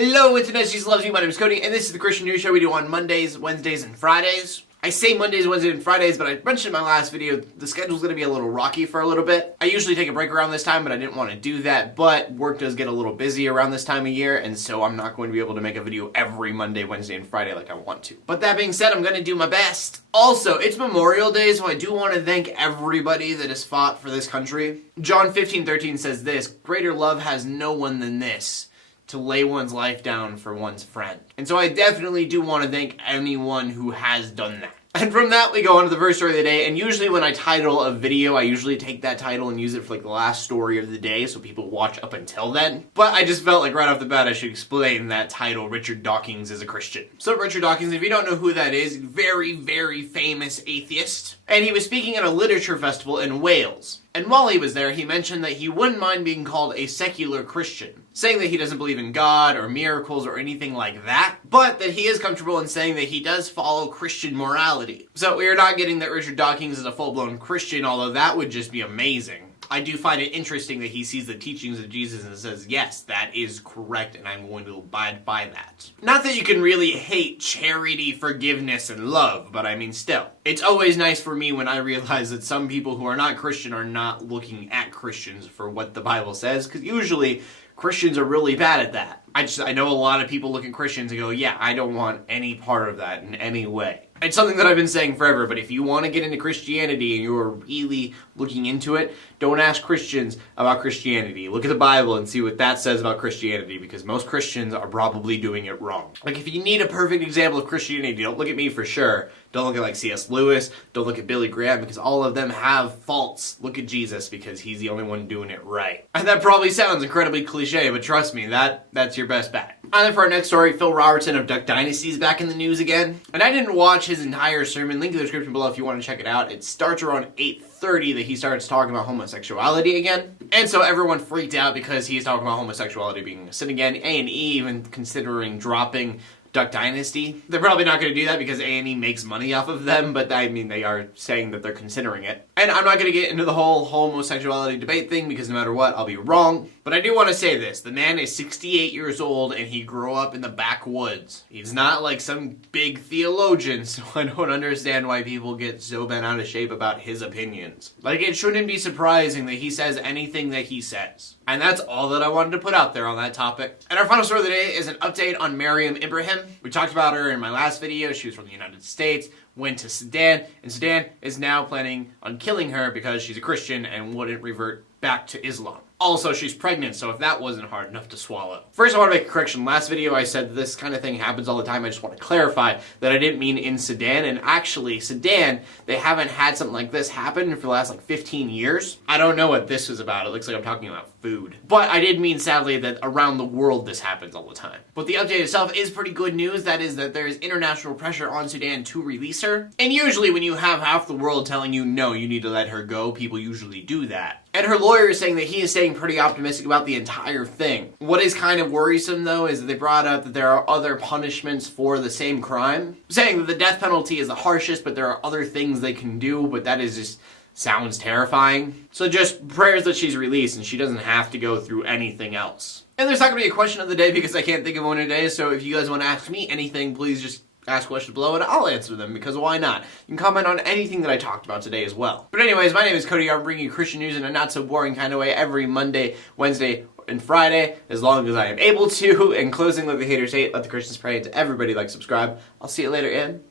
Hello, Internet, Jesus loves you. My name is Cody, and this is the Christian News Show we do on Mondays, Wednesdays, and Fridays. I say Mondays, Wednesdays, and Fridays, but I mentioned in my last video, the schedule's going to be a little rocky for a little bit. I usually take a break around this time, but I didn't want to do that, but work does get a little busy around this time of year, and so I'm not going to be able to make a video every Monday, Wednesday, and Friday like I want to. But that being said, I'm going to do my best. Also, it's Memorial Day, so I do want to thank everybody that has fought for this country. John 15:13 says this, "Greater love has no one than this, to lay one's life down for one's friend." And so I definitely do want to thank anyone who has done that. And from that, we go on to the verse story of the day, and usually when I title a video, I usually take that title and use it for like the last story of the day, so people watch up until then. But I just felt like right off the bat I should explain that title, Richard Dawkins is a Christian. So Richard Dawkins, if you don't know who that is, very, very famous atheist. And he was speaking at a literature festival in Wales. And while he was there, he mentioned that he wouldn't mind being called a secular Christian, saying that he doesn't believe in God or miracles or anything like that, but that he is comfortable in saying that he does follow Christian morality. So we are not getting that Richard Dawkins is a full-blown Christian, although that would just be amazing. I do find it interesting that he sees the teachings of Jesus and says, yes, that is correct, and I'm going to abide by that. Not that you can really hate charity, forgiveness, and love, but I mean still. It's always nice for me when I realize that some people who are not Christian are not looking at Christians for what the Bible says, because usually Christians are really bad at that. I know a lot of people look at Christians and go, yeah, I don't want any part of that in any way. It's something that I've been saying forever, but if you want to get into Christianity and you're really looking into it, don't ask Christians about Christianity. Look at the Bible and see what that says about Christianity, because most Christians are probably doing it wrong. Like, if you need a perfect example of Christianity, don't look at me for sure. Don't look at like C.S. Lewis. Don't look at Billy Graham, because all of them have faults. Look at Jesus, because he's the only one doing it right. And that probably sounds incredibly cliche, but trust me, that's your best bet. And then for our next story, Phil Robertson of Duck Dynasty is back in the news again. And I didn't watch his entire sermon. Link in the description below if you want to check it out. It starts around 8:30 that he starts talking about homosexuality again. And so everyone freaked out because he's talking about homosexuality being a sin again. A&E even considering dropping Duck Dynasty. They're probably not going to do that because A&E makes money off of them, but I mean, they are saying that they're considering it. And I'm not going to get into the whole homosexuality debate thing because no matter what, I'll be wrong. But I do want to say this. The man is 68 years old and he grew up in the backwoods. He's not like some big theologian, so I don't understand why people get so bent out of shape about his opinions. Like, it shouldn't be surprising that he says anything that he says. And that's all that I wanted to put out there on that topic. And our final story of the day is an update on Maryam Ibrahim. We talked about her in my last video. She was from the United States, went to Sudan, and Sudan is now planning on killing her because she's a Christian and wouldn't revert back to Islam. Also, she's pregnant, so if that wasn't hard enough to swallow. First, I want to make a correction. Last video, I said this kind of thing happens all the time. I just want to clarify that I didn't mean in Sudan. And actually, Sudan, they haven't had something like this happen for the last, 15 years. I don't know what this is about. It looks like I'm talking about food. But I did mean, sadly, that around the world this happens all the time. But the update itself is pretty good news. That is that there is international pressure on Sudan to release her. And usually when you have half the world telling you, no, you need to let her go, people usually do that. And her lawyer is saying that he is staying pretty optimistic about the entire thing. What is kind of worrisome, though, is that they brought up that there are other punishments for the same crime, saying that the death penalty is the harshest, but there are other things they can do, but that is just sounds terrifying. So just prayers that she's released and she doesn't have to go through anything else. And there's not going to be a question of the day because I can't think of one today, so if you guys want to ask me anything, please just ask questions below and I'll answer them, because why not? You can comment on anything that I talked about today as well. But anyways, my name is Cody. I'm bringing you Christian news in a not so boring kind of way every Monday, Wednesday, and Friday, as long as I am able to. In closing, let the haters hate, let the Christians pray, and to everybody like, subscribe. I'll see you later, and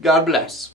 God bless.